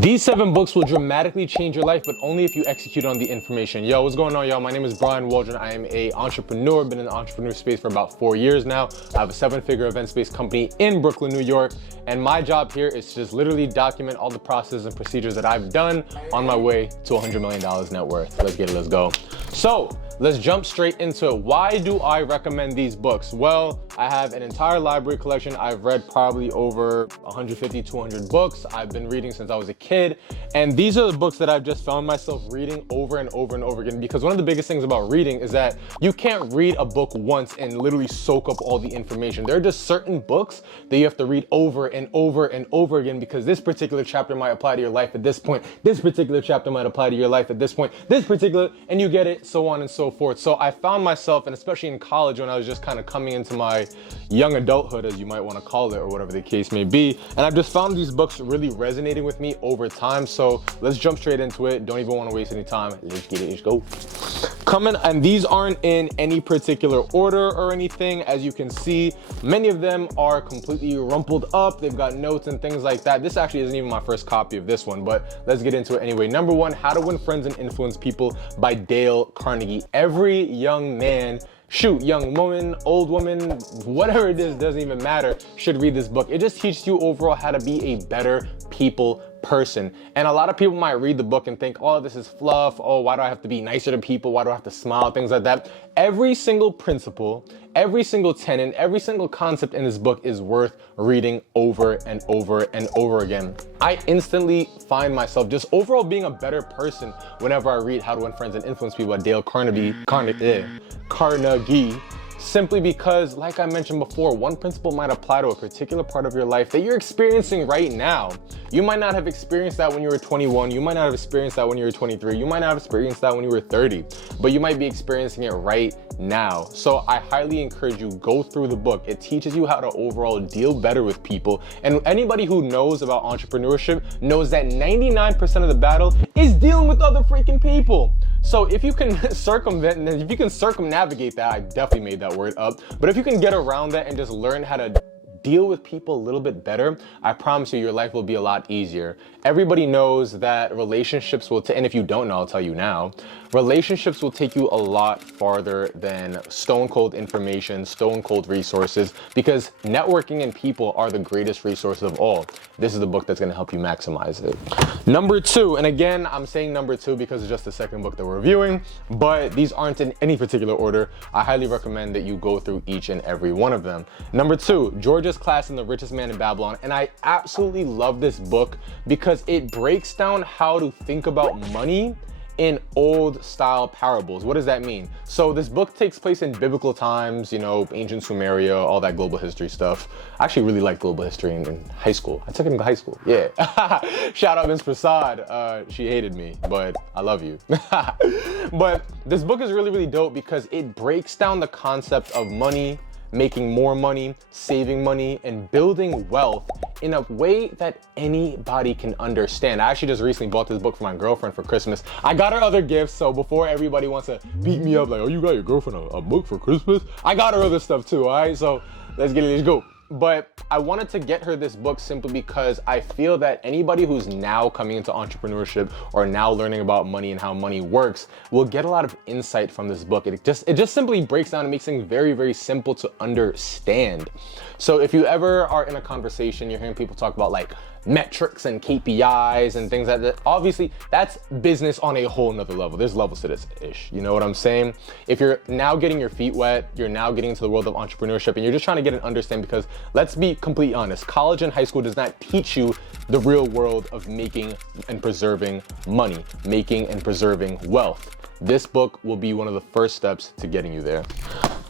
These 7 books will dramatically change your life, but only if you execute on the information. Yo, what's going on, y'all? My name is Brian Waldron. I am an entrepreneur. Been in the entrepreneur space for about 4 years now. I have a 7-figure event space company in Brooklyn, New York. And my job here is to just literally document all the processes and procedures that I've done on my way to $100 million net worth. Let's get it, let's go. So let's jump straight into it. Why do I recommend these books? Well, I have an entire library collection. I've read probably over 150, 200 books. I've been reading since I was a kid. And these are the books that I've just found myself reading over and over and over again. Because one of the biggest things about reading is that you can't read a book once and literally soak up all the information. There are just certain books that you have to read over and over and over again, because this particular chapter might apply to your life at this point. This particular chapter might apply to your life at this point. This particular, and you get it, so on and so forth. So I found myself, and especially in college when I was just kind of coming into my young adulthood, as you might want to call it, or whatever the case may be, and I've just found these books really resonating with me over time. So let's jump straight into it. Don't even want to waste any time. Let's get it, let's go. Coming, and these aren't in any particular order or anything. As you can see, many of them are completely rumpled up. They've got notes and things like that. This actually isn't even my first copy of this one, but let's get into it anyway. Number 1, How to Win Friends and Influence People by Dale Carnegie. Every young man, shoot, young woman, old woman, whatever it is, doesn't even matter, should read this book. It just teaches you overall how to be a better people person. And a lot of people might read the book and think, oh, this is fluff. Oh, why do I have to be nicer to people? Why do I have to smile? Things like that. Every single principle, every single tenet, every single concept in this book is worth reading over and over and over again. I instantly find myself just overall being a better person whenever I read How to Win Friends and Influence People by Dale Carnegie, simply because, like I mentioned before, one principle might apply to a particular part of your life that you're experiencing right now. You might not have experienced that when you were 21. You might not have experienced that when you were 23. You might not have experienced that when you were 30, but you might be experiencing it right now. So I highly encourage you, go through the book. It teaches you how to overall deal better with people. And anybody who knows about entrepreneurship knows that 99% of the battle is dealing with other freaking people. So if you can circumvent, and if you can circumnavigate that, I definitely made that word up, but if you can get around that and just learn how to deal with people a little bit better, I promise you, your life will be a lot easier. Everybody knows that relationships will, and if you don't know, I'll tell you now, relationships will take you a lot farther than stone cold information, stone cold resources, because networking and people are the greatest resources of all. This is the book that's going to help you maximize it. Number 2, and again, I'm saying number 2 because it's just the second book that we're reviewing, but these aren't in any particular order. I highly recommend that you go through each and every one of them. Number 2, George's Class and the Richest Man in Babylon. And I absolutely love this book because it breaks down how to think about money in old style parables. What does that mean? So this book takes place in biblical times, you know, ancient Sumeria, all that global history stuff. I actually really liked global history in high school. I took it in high school, yeah. Shout out Ms. Prasad. She hated me, but I love you. But this book is really, really dope because it breaks down the concept of money, making more money, saving money, and building wealth in a way that anybody can understand. I actually just recently bought this book for my girlfriend for Christmas. I got her other gifts, so before everybody wants to beat me up like, oh, you got your girlfriend a book for Christmas? I got her other stuff too, all right? So let's get it, let's go. But I wanted to get her this book simply because I feel that anybody who's now coming into entrepreneurship or now learning about money and how money works will get a lot of insight from this book. It just simply breaks down and makes things very, very simple to understand. So if you ever are in a conversation, you're hearing people talk about like metrics and KPIs and things like that, obviously that's business on a whole nother level. There's levels to this ish, you know what I'm saying? If you're now getting your feet wet, you're now getting into the world of entrepreneurship and you're just trying to get an understanding, because let's be completely honest, college and high school does not teach you the real world of making and preserving money, making and preserving wealth. This book will be one of the first steps to getting you there.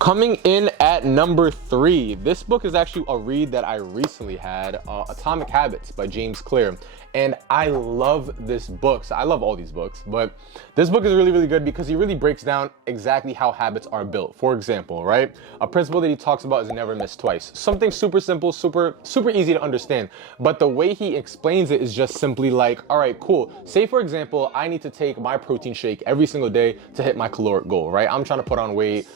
Coming in at number 3, this book is actually a read that I recently had, Atomic Habits by James Clear. And I love this book. So I love all these books, but this book is really, really good because he really breaks down exactly how habits are built. For example, right? A principle that he talks about is never miss twice. Something super simple, super easy to understand. But the way he explains it is just simply like, all right, cool. Say for example, I need to take my protein shake every single day to hit my caloric goal, right? I'm trying to put on weight,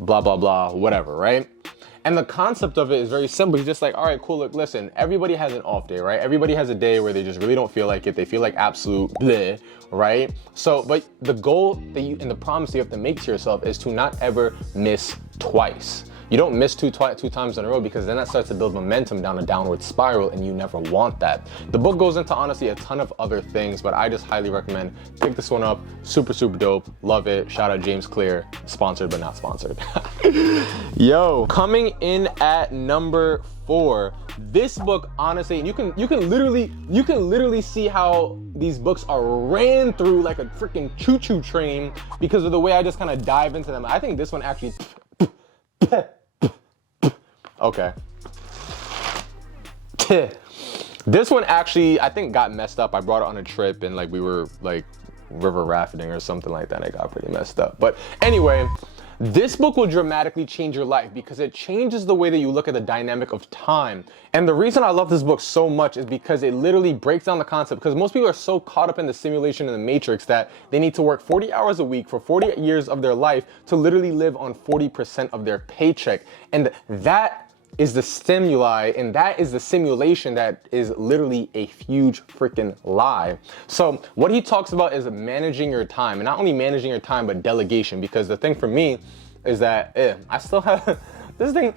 blah, blah, blah, whatever, right? And the concept of it is very simple. He's just like, all right, cool, look, listen, everybody has an off day, right? Everybody has a day where they just really don't feel like it. They feel like absolute bleh, right? So, but the goal that you, and the promise you have to make to yourself is to not ever miss twice. You don't miss two times in a row, because then that starts to build momentum down a downward spiral, and you never want that. The book goes into honestly a ton of other things, but I just highly recommend pick this one up. Super, super dope. Love it. Shout out James Clear. Sponsored but not sponsored. Yo, coming in at number 4. This book, honestly, and you can literally see how these books are ran through like a freaking choo-choo train because of the way I just kind of dive into them. I think this one actually okay. This one actually, I think, got messed up. I brought it on a trip and like we were like river rafting or something like that, and it got pretty messed up. But anyway, this book will dramatically change your life because it changes the way that you look at the dynamic of time. And the reason I love this book so much is because it literally breaks down the concept, because most people are so caught up in the simulation and the matrix that they need to work 40 hours a week for 40 years of their life to literally live on 40% of their paycheck. And that is the stimuli, and that is the simulation that is literally a huge freaking lie. So what he talks about is managing your time, and not only managing your time, but delegation. Because the thing for me is that I still have this thing.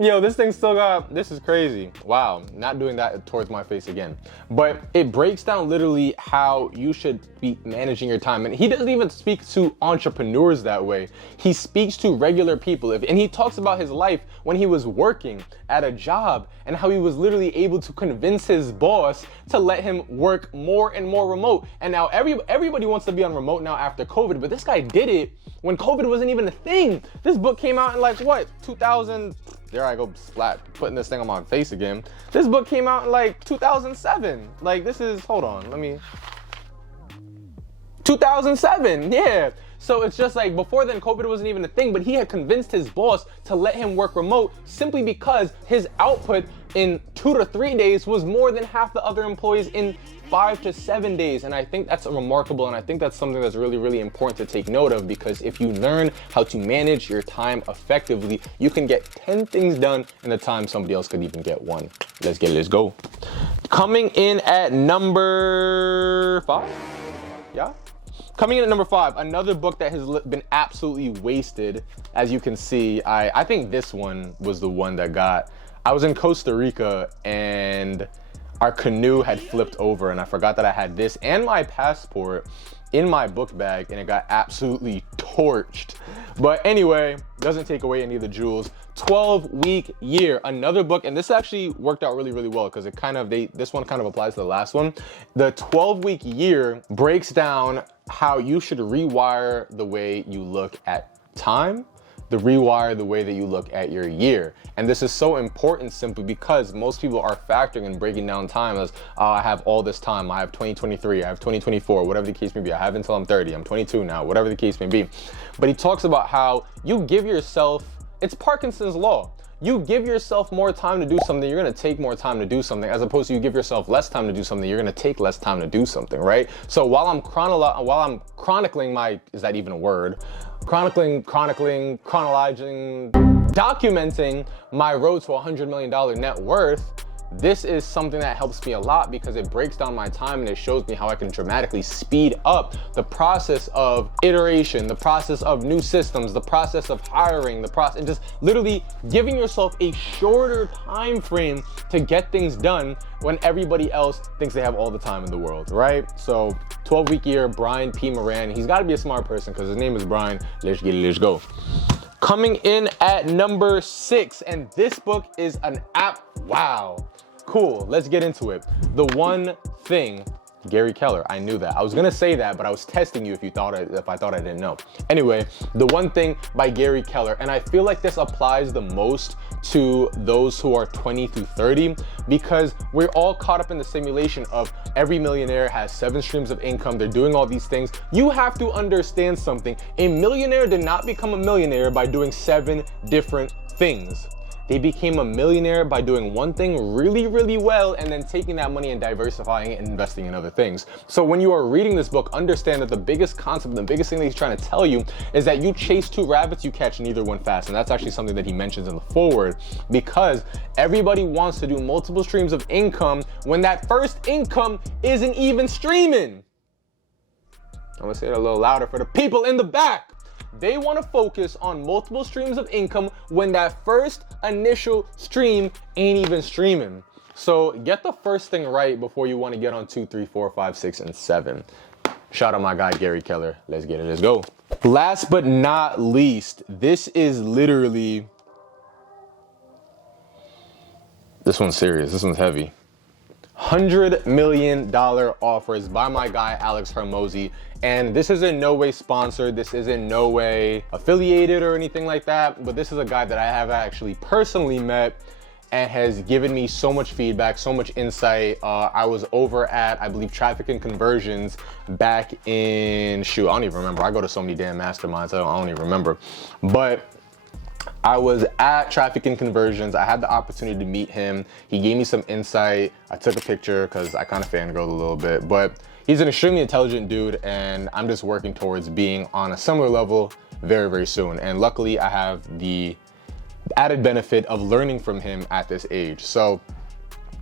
Yo, this thing still got, this is crazy. Wow, not doing that towards my face again. But it breaks down literally how you should be managing your time. And he doesn't even speak to entrepreneurs that way. He speaks to regular people. And he talks about his life when he was working at a job and how he was literally able to convince his boss to let him work more and more remote. And now everybody wants to be on remote now after COVID, but this guy did it when COVID wasn't even a thing. This book came out in like what, 2000, there I go, splat, putting this thing on my face again. This book came out in like 2007. Like this is, hold on, let me, 2007, yeah. So it's just like before then COVID wasn't even a thing, but he had convinced his boss to let him work remote simply because his output in 2 to 3 days was more than half the other employees in 5 to 7 days. And I think that's remarkable, and I think that's something that's really, really important to take note of, because if you learn how to manage your time effectively, you can get 10 things done in the time somebody else could even get 1. Let's go. Coming in at number 5, yeah? Coming in at number 5, another book that has been absolutely wasted. As you can see, I think this one was the one that got, I was in Costa Rica and our canoe had flipped over, and I forgot that I had this and my passport in my book bag, and it got absolutely torched. But anyway, doesn't take away any of the jewels. 12-week year, another book, and this actually worked out really, really well because it kind of, this one kind of applies to the last one. The 12-week year breaks down how you should rewire the way you look at time, rewire the way that you look at your year. And this is so important simply because most people are factoring and breaking down time as, I have all this time, I have 2023, I have 2024, whatever the case may be, I have until I'm 30, I'm 22 now, whatever the case may be. But he talks about how you give yourself, it's Parkinson's law. You give yourself more time to do something, you're gonna take more time to do something, as opposed to you give yourself less time to do something, you're gonna take less time to do something, right? So while I'm chronicling my, is that even a word? Chronicling, documenting my road to $100 million net worth, this is something that helps me a lot because it breaks down my time and it shows me how I can dramatically speed up the process of iteration, the process of new systems, the process of hiring, the process, and just literally giving yourself a shorter time frame to get things done when everybody else thinks they have all the time in the world, right? So 12-week year, Brian P. Moran. He's got to be a smart person because his name is Brian. Let's get it, let's go. Coming in at number 6, and this book is an app. Wow. Cool, let's get into it. The One Thing, Gary Keller. I knew that. I was gonna say that, but I was testing you if I thought I didn't know. Anyway, The One Thing by Gary Keller. And I feel like this applies the most to those who are 20 through 30 because we're all caught up in the simulation of every millionaire has 7 streams of income. They're doing all these things. You have to understand something. A millionaire did not become a millionaire by doing 7 different things. They became a millionaire by doing one thing really, really well and then taking that money and diversifying it and investing in other things. So when you are reading this book, understand that the biggest concept, the biggest thing that he's trying to tell you is that you chase two rabbits, you catch neither one fast. And that's actually something that he mentions in the foreword, because everybody wants to do multiple streams of income when that first income isn't even streaming. I'm gonna say it a little louder for the people in the back. They want to focus on multiple streams of income when that first initial stream ain't even streaming. So get the first thing right before you want to get on 2, 3, 4, 5, 6, and 7. Shout out my guy, Gary Keller. Let's get it, let's go. Last but not least, this is literally, this one's serious, this one's heavy. $100 million offers by my guy, Alex Hormozi. And this is in no way sponsored. This is in no way affiliated or anything like that. But this is a guy that I have actually personally met and has given me so much feedback, so much insight. I was over at, I believe, Traffic and Conversions back in, shoot, I don't even remember. I go to so many damn masterminds, I don't even remember. But I was at Traffic and Conversions. I had the opportunity to meet him. He gave me some insight. I took a picture because I kind of fangirled a little bit, but he's an extremely intelligent dude, and I'm just working towards being on a similar level very, very soon. And luckily I have the added benefit of learning from him at this age. So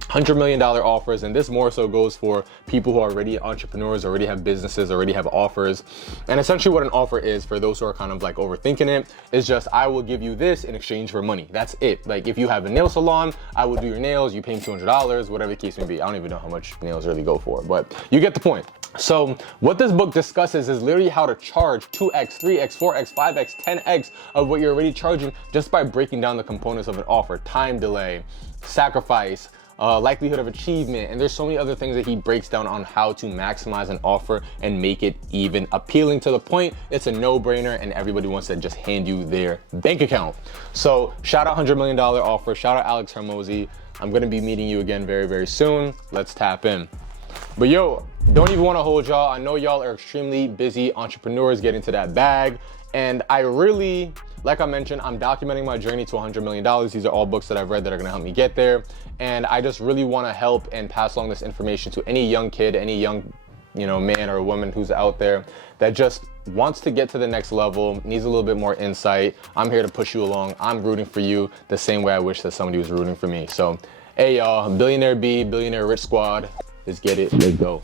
$100 million offers, and this more so goes for people who are already entrepreneurs, already have businesses, already have offers. And essentially what an offer is, for those who are kind of like overthinking it, is just, I will give you this in exchange for money. That's it. Like if you have a nail salon, I will do your nails, you pay me $200, whatever the case may be. I don't even know how much nails really go for, but you get the point. So what this book discusses is literally how to charge 2x, 3x, 4x, 5x, 10x of what you're already charging just by breaking down the components of an offer: time delay, sacrifice, likelihood of achievement, and there's so many other things that he breaks down on how to maximize an offer and make it even appealing to the point it's a no-brainer and everybody wants to just hand you their bank account. So shout out $100 million offer, shout out Alex Hormozi. I'm gonna be meeting you again very, very soon. Let's tap in. But yo, don't even want to hold y'all. I know y'all are extremely busy entrepreneurs getting to that bag, and I really, like I mentioned, I'm documenting my journey to $100 million. These are all books that I've read that are gonna help me get there. And I just really wanna help and pass along this information to any young kid, any young, man or woman who's out there that just wants to get to the next level, needs a little bit more insight. I'm here to push you along. I'm rooting for you the same way I wish that somebody was rooting for me. So, hey y'all, Billionaire B, Billionaire Rich Squad, let's get it, let's go.